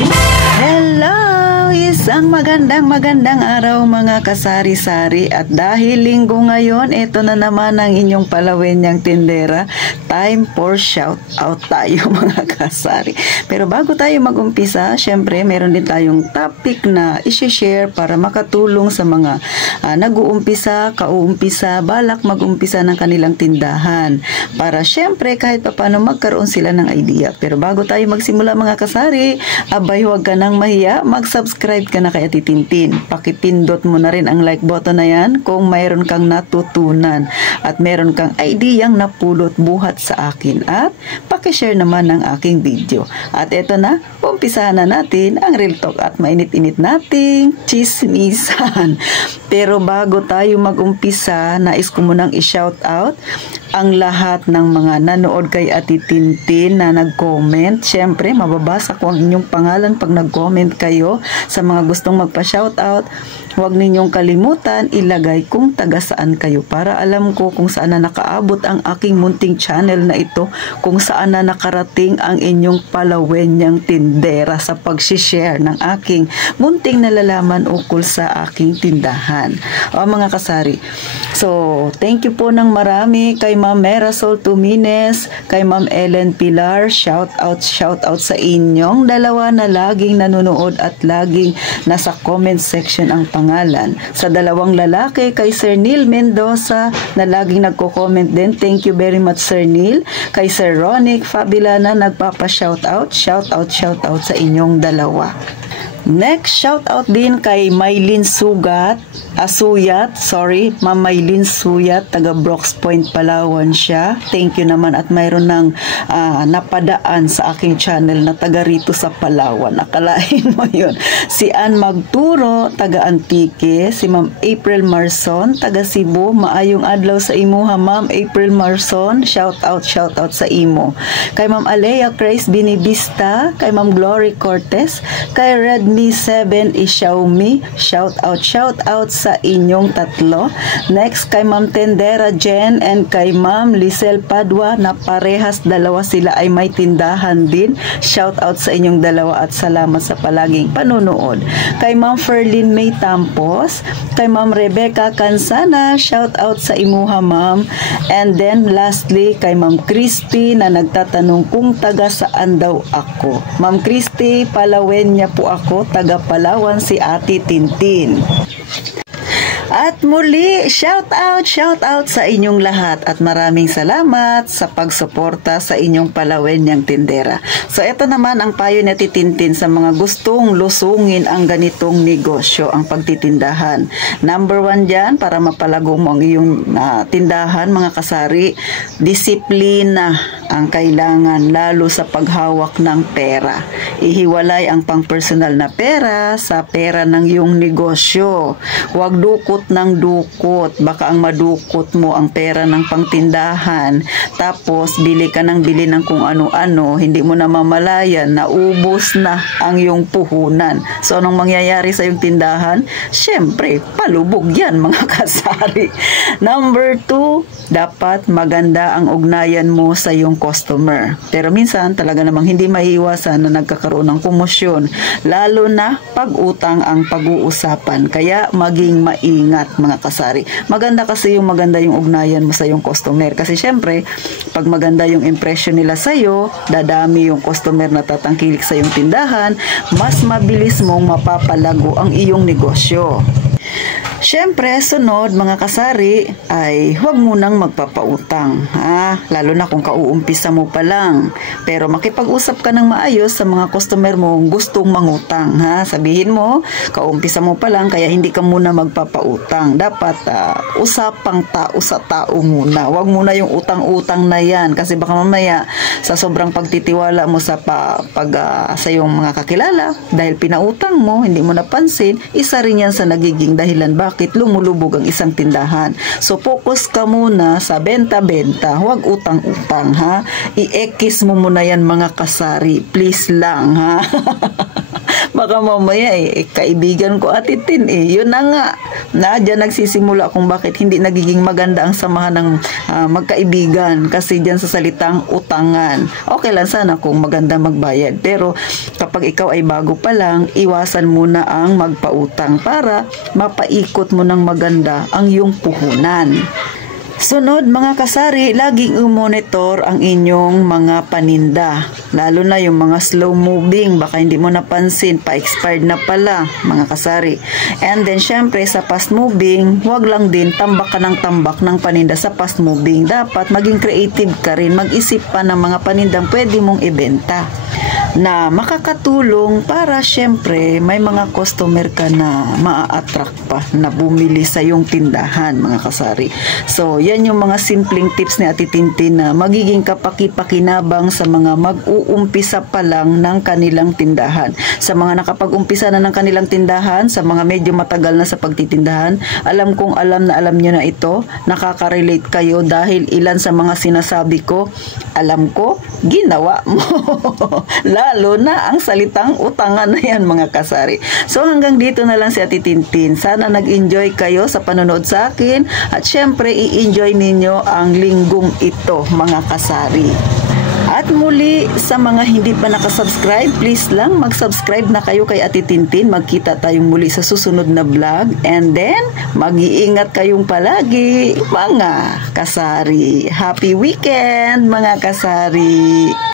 Hello! Isang magandang araw mga kasari-sari, at dahil linggo ngayon, ito na naman ang inyong palawenyang tindera. Time for shout out tayo mga kasari. Pero bago tayo mag-umpisa, syempre meron din tayong topic na isi-share para makatulong sa mga nag-uumpisa, kauumpisa, balak mag-umpisa ng kanilang tindahan. Para syempre kahit paano magkaroon sila ng idea. Pero bago tayo magsimula mga kasari, abay huwag ka nang mahiya, mag-subscribe ka na kay Ate Tintin. Pakipindot mo na rin ang like button na yan kung mayroon kang natutunan at meron kang ideyang napulot buhat sa akin, at pakishare naman ng aking video. At eto na, umpisahan na natin ang real talk at mainit-init nating chismisan. Pero bago tayo mag-umpisa, nais ko munang i-shout out ang lahat ng mga nanood kay Ate Tintin na nag-comment. Syempre, mababasa ko ang inyong pangalan pag nag-comment kayo. Sa mga gustong magpa-shoutout, huwag ninyong kalimutan ilagay kung taga saan kayo para alam ko kung saan na nakaabot ang aking munting channel na ito, kung saan na nakarating ang inyong palawenyang tindera sa pag-share ng aking munting nalalaman ukol sa aking tindahan. O mga kasari, so thank you po ng marami kay Ma'am Merasol Tumines, kay Ma'am Ellen Pilar. Shout out sa inyong dalawa na laging nanonood at laging nasa comment section ang pangalan. Sa dalawang lalaki, kay Sir Neil Mendoza na laging nagko-comment din. Thank you very much Sir Neil. Kay Sir Ronick Fabila na nagpapa-shout out. Shout out sa inyong dalawa. Next, shout out din kay Maylin Suyat, Ma'am Maylin Suyat, taga Brooks Point, Palawan siya. Thank you naman, at mayroon ng napadaan sa aking channel na taga rito sa Palawan. Akalain mo yun. Si Ann Magturo, taga Antique. Si Ma'am April Marson, taga Cebu. Maayong adlaw sa imo ha, Ma'am April Marson. Shout out sa imo. Kay Ma'am Alea Grace Binibista, kay Ma'am Glory Cortez, kay Redmi 7 Xiaomi. Shout out sa inyong tatlo. Next, kay Ma'am Tendera Jen and kay Ma'am Lisel Padua, na parehas dalawa sila ay may tindahan din. Shout out sa inyong dalawa at salamat sa palaging panunood. Kay Ma'am Ferlin May Tampos, kay Ma'am Rebecca Cansana, shout out sa imuha Ma'am. And then lastly, kay Ma'am Christy na nagtatanong kung taga saan daw ako. Ma'am Christy, Palawenya po ako, taga Palawan si Ate Tintin. At muli, shout out sa inyong lahat at maraming salamat sa pagsuporta sa inyong palawenyang tindera. So ito naman ang payo ni Tintin sa mga gustong lusungin ang ganitong negosyo, ang pagtitindahan. Number 1 dyan, para mapalago mo ang iyong tindahan mga kasari, disiplina ang kailangan, lalo sa paghawak ng pera. Ihiwalay ang pang-personal na pera sa pera ng iyong negosyo. Huwag dukot ng dukot, baka ang madukot mo ang pera ng pangtindahan, tapos bili ka ng bili ng kung ano-ano, hindi mo na mamalayan, naubos na ang iyong puhunan. So anong mangyayari sa iyong tindahan? Syempre, palubog yan mga kasari. Number 2, dapat maganda ang ugnayan mo sa iyong customer. Pero minsan talaga namang hindi maiiwasan na nagkakaroon ng komosyon, lalo na pag-utang ang pag-uusapan. Kaya maging maingat mga kasari. Maganda yung ugnayan mo sa iyong customer. Kasi syempre, pag maganda yung impression nila sa iyo, dadami yung customer na tatangkilik sa iyong tindahan, mas mabilis mong mapapalago ang iyong negosyo. Syempre, sunod mga kasari ay huwag munang magpapautang, lalo na kung kauumpisa mo pa lang. Pero makipag-usap ka ng maayos sa mga customer mo gustong mangutang. Sabihin mo, kauumpisa mo pa lang kaya hindi ka muna magpapautang. Dapat usapang tao sa tao muna. Huwag muna yung utang-utang na yan, kasi baka mamaya sa sobrang pagtitiwala mo sa sa iyong mga kakilala, dahil pinautang mo, hindi mo napansin, isa rin yan sa nagiging dahilan bakit lumulubog ang isang tindahan. So focus ka muna sa benta-benta, huwag utang-utang I-ekis mo muna yan mga kasari, please lang baka mamaya kaibigan ko Ate Tin Yun na nga. Na dyan nagsisimula kung bakit hindi nagiging maganda ang samahan ng magkaibigan. Kasi dyan sa salitang utangan. Okay lang sana kung maganda magbayad. Pero kapag ikaw ay bago pa lang, iwasan muna ang magpautang para mapaikot mo ng maganda ang iyong puhunan. Sunod mga kasari, laging i-monitor ang inyong mga paninda. Lalo na yung mga slow moving, baka hindi mo napansin, pa-expired na pala mga kasari. And then syempre sa fast moving, wag lang din tambak ka ng paninda sa fast moving. Dapat maging creative ka rin, mag-isip pa ng mga panindang pwede mong ibenta na makakatulong para syempre may mga customer ka na maa-attract pa na bumili sa iyong tindahan mga kasari. So yan yung mga simpleng tips ni Ate Tintin na magiging kapaki-pakinabang sa mga mag-uumpisa pa lang ng kanilang tindahan. Sa mga nakapag-umpisa na ng kanilang tindahan, sa mga medyo matagal na sa pagtitindahan, alam kong alam nyo na ito, nakaka-relate kayo dahil ilan sa mga sinasabi ko, alam ko, ginawa mo. Lalo na ang salitang utangan na yan mga kasari. So hanggang dito na lang si Ate Tintin. Sana nag-enjoy kayo sa panonood sa akin at syempre i-enjoy ninyo ang linggong ito mga kasari. At muli sa mga hindi pa nakasubscribe, please lang mag-subscribe na kayo kay Ate Tintin. Magkita tayong muli sa susunod na vlog. And then, mag-iingat kayong palagi mga kasari. Happy weekend mga kasari!